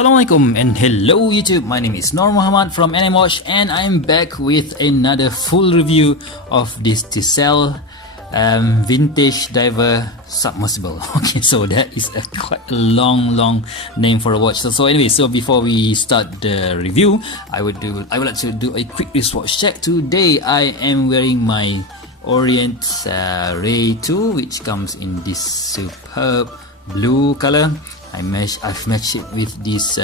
Assalamualaikum and hello YouTube, my name is Nur Muhammad from NMWatch and I'm back with another full review of this Tisell Vintage Diver Submersible. Okay, so that is quite a long name for a watch. So anyway, so before we start the review, I would like to do a quick wristwatch check. Today I am wearing my Orient Ray 2, which comes in this superb blue color. I've matched it with this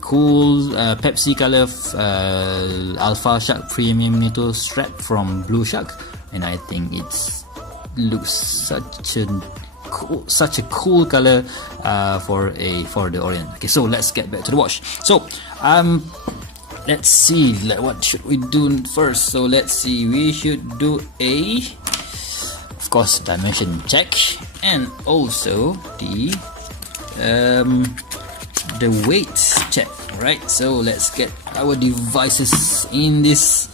cool Pepsi color Alpha Shark Premium NATO strap from Blue Shark, and I think it looks such a cool color for the Orient. Okay, so let's get back to the watch. So let's see, what should we do first? So let's see, we should do of course, dimension check, and also the weight check. Right, so let's get our devices in this.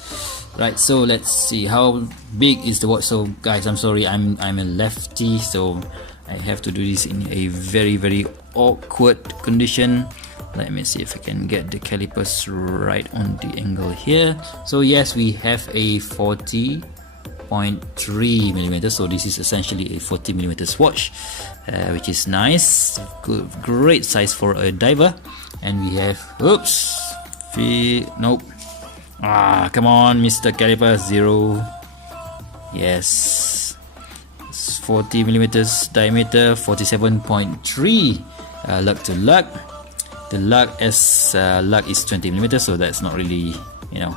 Right, so let's see how big is the watch. So guys, I'm sorry, I'm a lefty, so I have to do this in a very awkward condition. Let me see if I can get the calipers right on the angle here. So yes, we have a 40.3 millimeters, so this is essentially a 40 millimeters watch, which is nice. Good, great size for a diver. And we have, nope, come on, Mr. Caliper, 0. Yes, it's 40 millimeters diameter, 47.3 lug to lug. The lug is 20 millimeters, so that's not really, I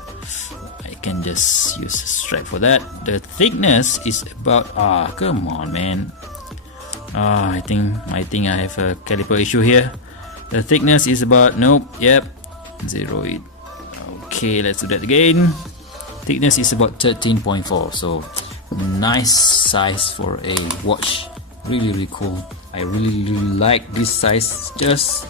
can just use a strap for that. The thickness is about, come on man, I think I have a caliper issue here. The thickness is about, 0.8. Okay, let's do that again. Thickness is about 13.4, so nice size for a watch. Really cool. I really like this size, just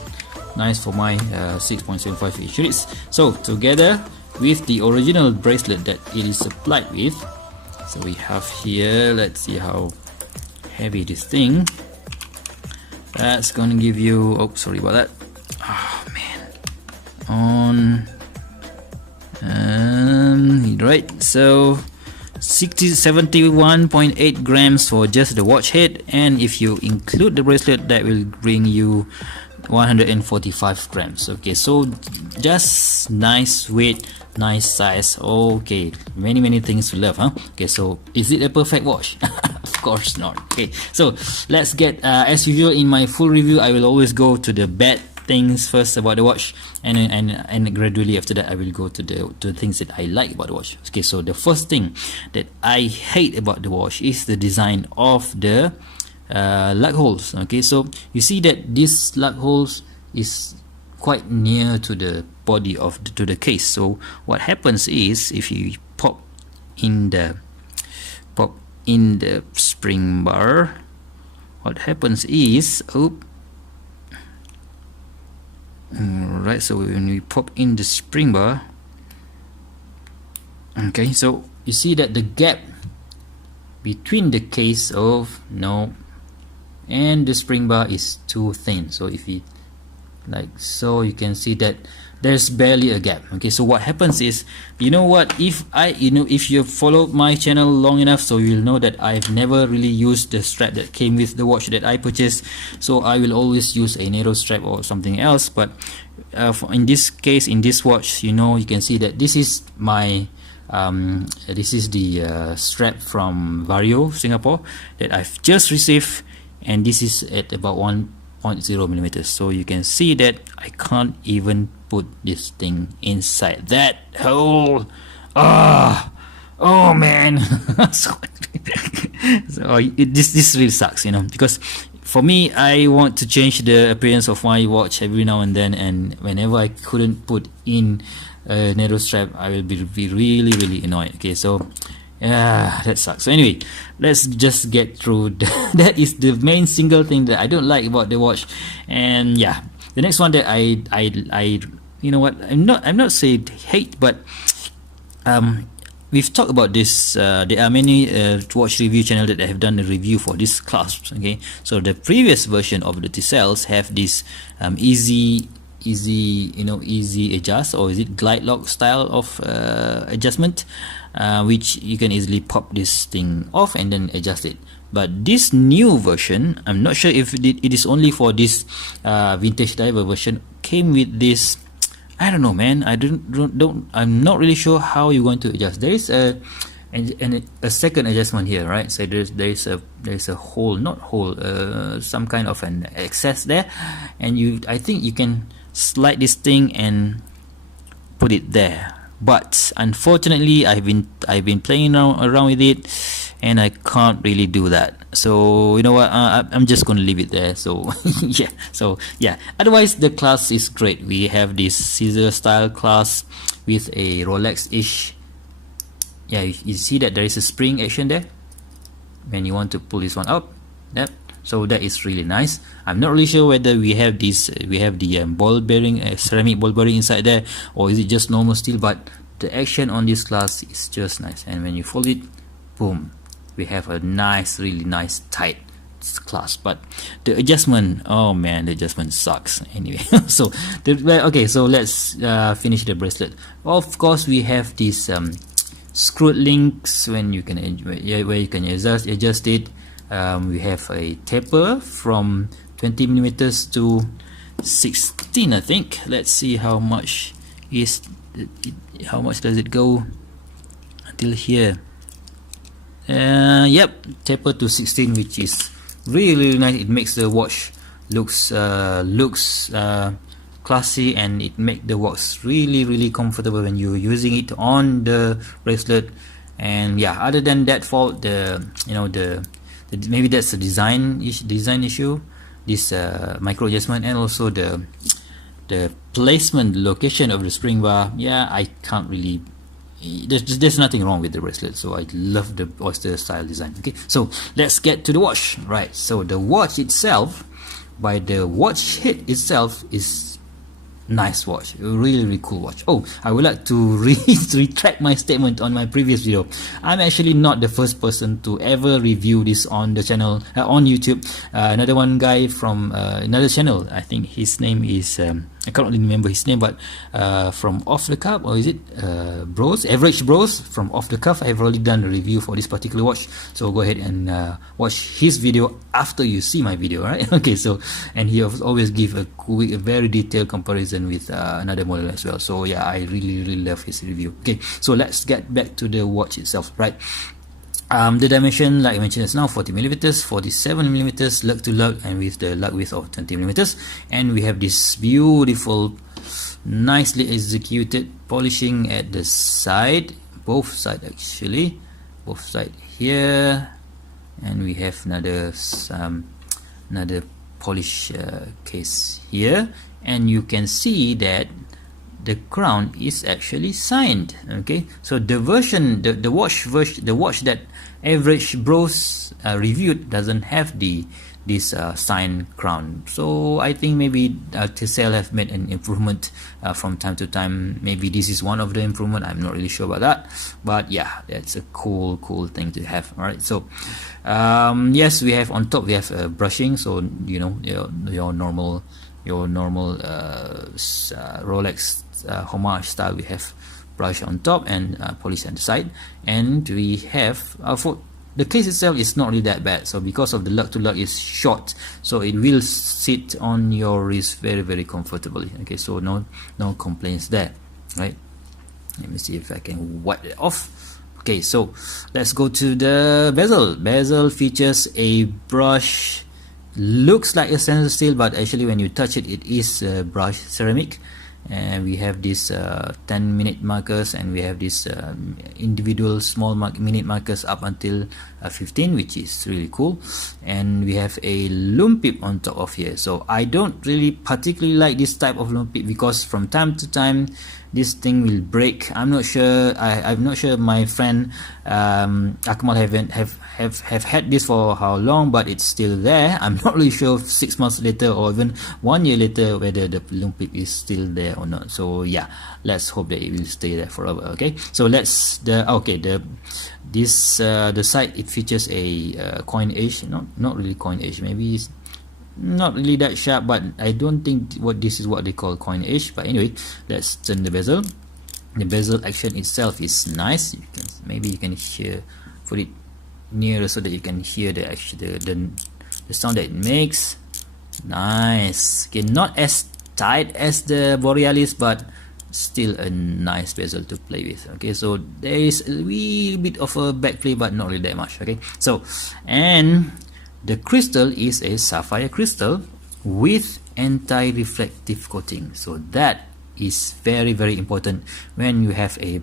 nice for my 6.75 inch wrist. So together with the original bracelet that it is supplied with, so we have here, let's see how heavy this thing. That's gonna give you, sorry about that, right, so 71.8 grams for just the watch head, and if you include the bracelet, that will bring you 145 grams. Okay, so just nice weight, nice size. Okay, many things to love, huh? Okay, so is it a perfect watch? Of course not. Okay, so let's get as usual in my full review, I will always go to the bad things first about the watch, and gradually after that I will go to the things that I like about the watch. Okay, so the first thing that I hate about the watch is the design of the lug holes. Okay, so you see that this lug holes is quite near to the body of the case. So what happens is, if you pop in the spring bar, what happens is, right, so when we pop in the spring bar, okay, so you see that the gap between the case and the spring bar is too thin. So if you like so, you can see that there's barely a gap. Okay, so what happens is, if you followed my channel long enough, so you'll know that I've never really used the strap that came with the watch that I purchased. So I will always use a narrow strap or something else. But in this case, in this watch, you can see that this is my this is the strap from Vario Singapore that I've just received, and this is at about 1.0 millimeters. So you can see that I can't even put this thing inside that hole. Oh man. So this really sucks, because for me, I want to change the appearance of my watch every now and then, and whenever I couldn't put in a narrow strap, I will be really annoyed. Okay, so that sucks. So anyway, let's just get through that is the main single thing that I don't like about the watch. And yeah, the next one that I I'm not saying hate, but we've talked about this. There are many watch review channels that have done a review for this clasp. Okay, so the previous version of the Tisells have this easy easy, easy adjust, or is it glide lock style of adjustment, which you can easily pop this thing off and then adjust it. But this new version, I'm not sure if it is only for this Vintage Diver version, came with this. I don't know, man. I'm not really sure how you're going to adjust. There is a second adjustment here, right? So there's a hole, not hole, some kind of an access there, and I think you can slide this thing and put it there. But unfortunately, I've been playing around with it, and I can't really do that. So you know what? I'm just gonna leave it there. So yeah. So yeah. Otherwise, the clasp is great. We have this scissor style clasp with a Rolex-ish. Yeah, you see that there is a spring action there when you want to pull this one up. Yep. So that is really nice. I'm not really sure whether we have this, the ball bearing, ceramic ball bearing inside there, or is it just normal steel. But the action on this clasp is just nice, and when you fold it, boom, we have a nice, really nice tight clasp. But the adjustment, oh man, the adjustment sucks. Anyway, so okay, so let's finish the bracelet. Of course, we have these screwed links where you can adjust it. We have a taper from 20mm to 16, I think. Let's see how much does it go until here. Yep, taper to 16, which is really nice. It makes the watch looks classy, and it makes the watch really comfortable when you're using it on the bracelet. And yeah, other than that fault, maybe that's a design issue, this micro adjustment, and also the placement, location of the spring bar. Yeah, I can't really, there's nothing wrong with the bracelet. So I love the oyster style design. Okay, so let's get to the watch. Right, so the watch itself, by the watch head itself, is nice watch, really cool watch. Oh, I would like to retract my statement on my previous video. I'm actually not the first person to ever review this on the channel, on YouTube. Another one guy from another channel, I think his name is I can't really remember his name, but from Off the Cuff, or is it Average Bros from Off the Cuff, I've already done a review for this particular watch. So go ahead and watch his video after you see my video, right? Okay, so, and he always give a very detailed comparison with another model as well. So yeah, I really love his review. Okay, so let's get back to the watch itself, right? The dimension, like I mentioned just now, 40mm, 47mm lug to lug, and with the lug width of 20mm. And we have this beautiful, nicely executed polishing at the side, both side actually, both side here, and we have another polish case here, and you can see that the crown is actually signed. Okay, so the version, the watch that Average Bros reviewed doesn't have this signed crown. So I think maybe Tisell have made an improvement from time to time. Maybe this is one of the improvement. I'm not really sure about that, but yeah, that's a cool thing to have. All right, so yes, we have on top, we have brushing, so you know, your normal Rolex homage style. We have brush on top and polish on the side, and we have for the case itself is not really that bad. So because of the lug to lug is short, so it will sit on your wrist very comfortably. Okay, so no complaints there, right? Let me see if I can wipe it off. Okay, so let's go to the bezel. Bezel features a brush, looks like a stainless steel, but actually when you touch it, it is brushed ceramic. And we have this 10-minute markers, and we have this individual small minute markers up until 15, which is really cool. And we have a Lume pip on top of here. So I don't really particularly like this type of Lume pip, because from time to time this thing will break. I'm not sure. I'm not sure my friend Akmal have had this for how long, but it's still there. I'm not really sure 6 months later or even 1 year later whether the Lume pip is still there or not. So yeah, let's hope that it will stay there forever. Okay, so the side, it features a coin edge, not really coin edge, maybe not really that sharp, but I don't think what this is what they call coin edge. But anyway, let's turn the bezel. The bezel action itself is nice. Maybe you can hear, put it nearer so that you can hear the sound that it makes. Nice. Okay, not as tight as the Borealis, but still a nice bezel to play with. Okay, so there is a wee bit of a backplay, but not really that much. Okay, so and the crystal is a sapphire crystal with anti-reflective coating, so that is very important when you have a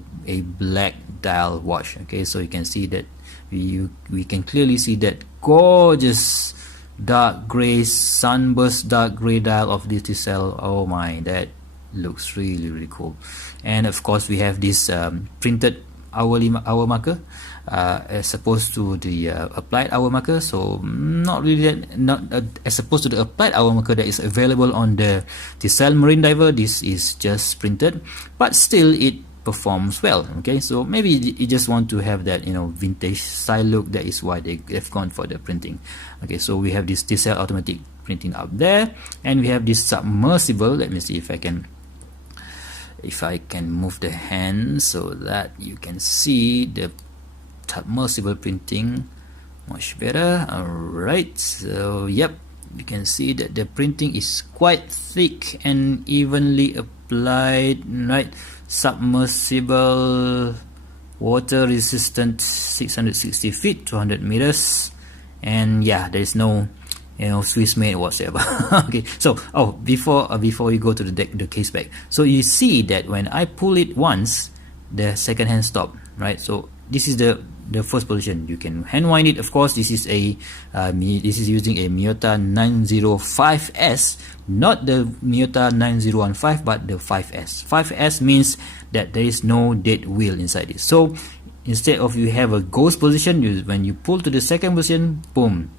black dial watch. Okay, so you can see that we can clearly see that gorgeous dark gray, sunburst dark gray dial of this Tisell. Oh my, that looks really cool. And of course we have this printed hour marker as opposed to the applied hour marker. So not really as opposed to the applied hour marker that is available on the Tisell Marine Diver. This is just printed, but still it performs well. Okay, so maybe you just want to have that, you know, vintage style look. That is why they've gone for the printing. Okay, so we have this Tisell automatic printing up there, and we have this submersible. Let me see if I can move the hand so that you can see the submersible printing much better. Alright, so yep, you can see that the printing is quite thick and evenly applied, right? Submersible, water resistant, 660 feet, 200 meters, and yeah, there is no, you know, Swiss made whatsoever. Okay, so before we go to the case back, so you see that when I pull it once, the second hand stop, right? So this is the first position. You can hand wind it. Of course, this is using a Miyota 905S, not the Miyota 9015, but the 5S. 5S means that there is no dead wheel inside this. So instead of you have a ghost position, when you pull to the second position, boom,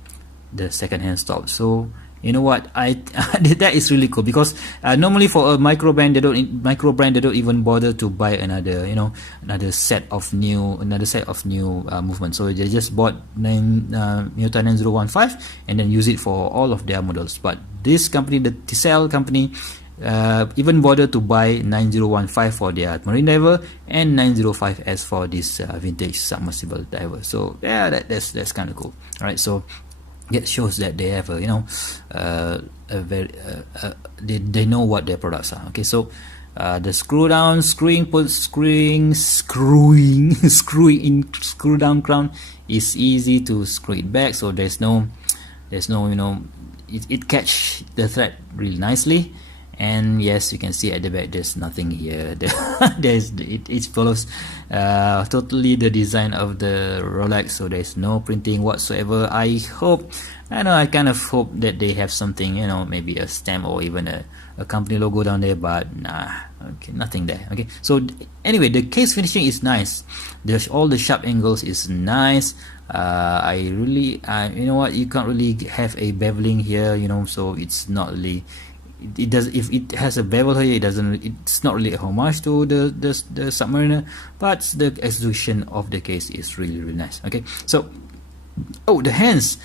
the second hand stops. So you know what, that is really cool, because normally for a micro brand, they don't even bother to buy another set of new movements. So they just bought Miyota 9015 and then use it for all of their models. But this company, the Tisell company, even bother to buy 9015 for their marine diver and 905S for this vintage submersible diver. So yeah, that's kind of cool. All right, so it shows that they have they know what their products are. Okay, so the screw down crown is easy to screw it back, so there's no it catch the thread really nicely. And yes, you can see at the back there's nothing here. It follows totally the design of the Rolex, so there's no printing whatsoever. I kind of hope that they have something, you know, maybe a stamp or even a company logo down there, but nah, okay, nothing there. Okay, so anyway, the case finishing is nice. All the sharp angles is nice. You know what, you can't really have a beveling here, you know, so it's not really. It does, if it has a bevel here, it's not really a homage to the Submariner, but the execution of the case is really nice. Okay, so the hands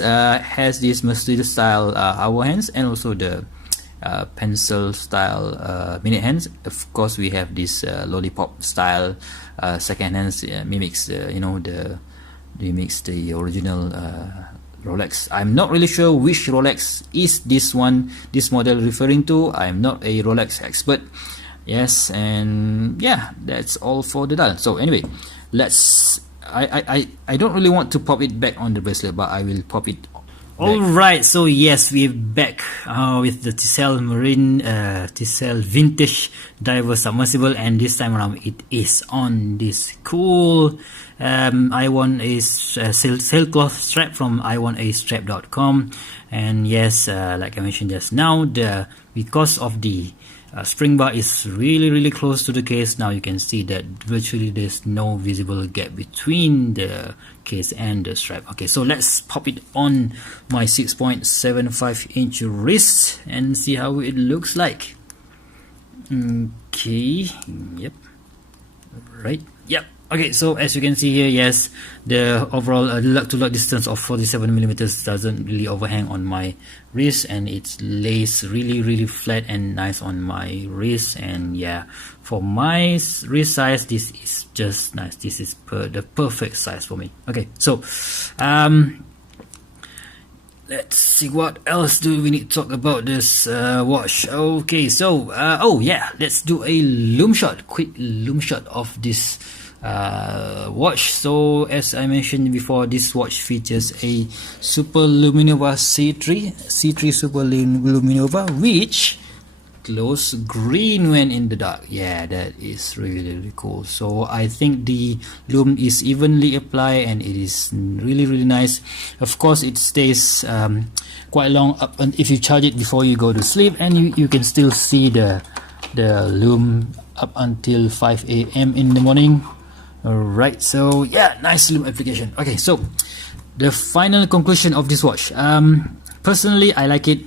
has this Mercedes style hour hands, and also the pencil style minute hands. Of course, we have this lollipop style second hands, mimics the original Rolex. I'm not really sure which Rolex is this model referring to. I'm not a Rolex expert. Yes, and yeah, that's all for the dial. So anyway, I don't really want to pop it back on the bracelet, but I will pop it. Alright, so yes, we're back with the Tisell Vintage Diver Submersible, and this time around it is on this cool I want a sailcloth strap from iwantastrap.com. And yes, like I mentioned just now, because of the spring bar is really close to the case, now you can see that virtually there's no visible gap between the case and the strap. Okay, so let's pop it on my 6.75 inch wrist and see how it looks like. Okay, yep, right, yep, Okay, so as you can see here, yes, the overall lug to lug distance of 47mm doesn't really overhang on my wrist, and it lays really flat and nice on my wrist. And yeah, for my wrist size, this is just nice. This is the perfect size for me. Okay, so let's see what else do we need to talk about this watch. Okay, so oh yeah, let's do a loom shot, quick loom shot of this watch. So as I mentioned before, this watch features a Super Luminova C3 Super Luminova, which glows green when in the dark. Yeah, that is really cool. So I think the lume is evenly applied, and it is really nice. Of course, it stays quite long up, and if you charge it before you go to sleep, and you can still see the lume up until 5 a.m. in the morning. Alright, so yeah, nice lume application. Okay, so the final conclusion of this watch. Personally, I like it,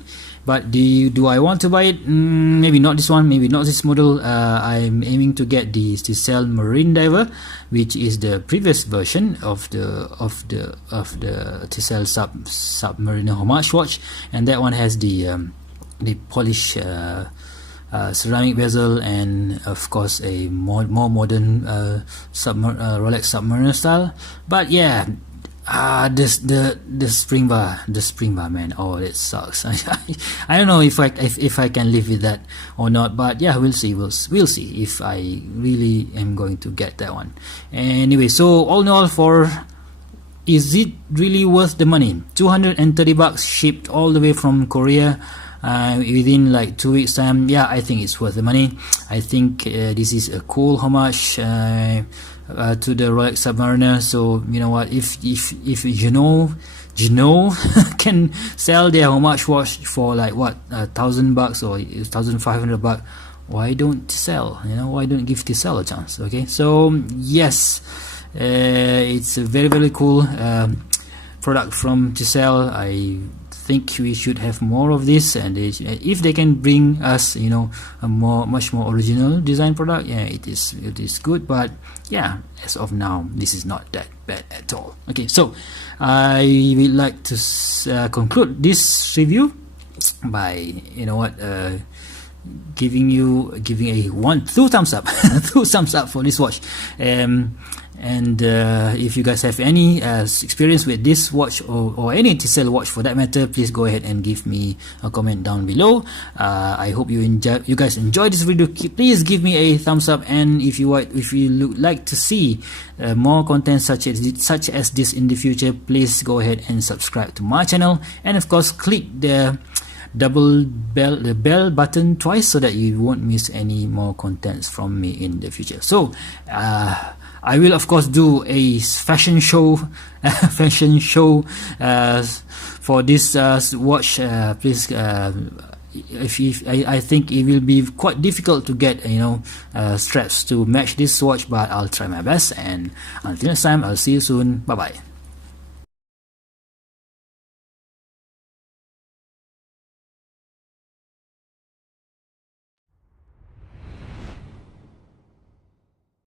but do I want to buy it? Maybe not this one, maybe not this model. I'm aiming to get the Tisell Marine Diver, which is the previous version of the Tisell Submariner homage watch, and that one has the polished ceramic bezel, and of course a more modern Rolex Submariner style. But yeah, the spring bar, man, oh, it sucks. I don't know if I can live with that or not, but yeah, we'll see if I really am going to get that one. Anyway, so all in all, is it really worth the money? $230 shipped all the way from Korea. Within like 2 weeks time. Yeah, I think it's worth the money. I think this is a cool homage to the Rolex Submariner. So you know what, if Geno can sell their homage watch for like what, $1,000 or $1,500, why don't Tisell? Why don't give Tisell a chance? Okay, so yes, it's a very cool product from Tisell. I think we should have more of this, and if they can bring us a much more original design product, yeah, it is good. But yeah, as of now, this is not that bad at all. Okay, so I would like to conclude this review by giving a 2 thumbs up 2 thumbs up for this watch. And if you guys have any experience with this watch, or any Tisell watch for that matter, please go ahead and give me a comment down below. I hope you guys enjoyed this video. Please give me a thumbs up, and if you like to see more content such as this in the future, please go ahead and subscribe to my channel, and of course click the bell button twice so that you won't miss any more contents from me in the future. So I will of course do a fashion show for this watch. Please, I think it will be quite difficult to get straps to match this watch, but I'll try my best. And until next time, I'll see you soon. Bye bye.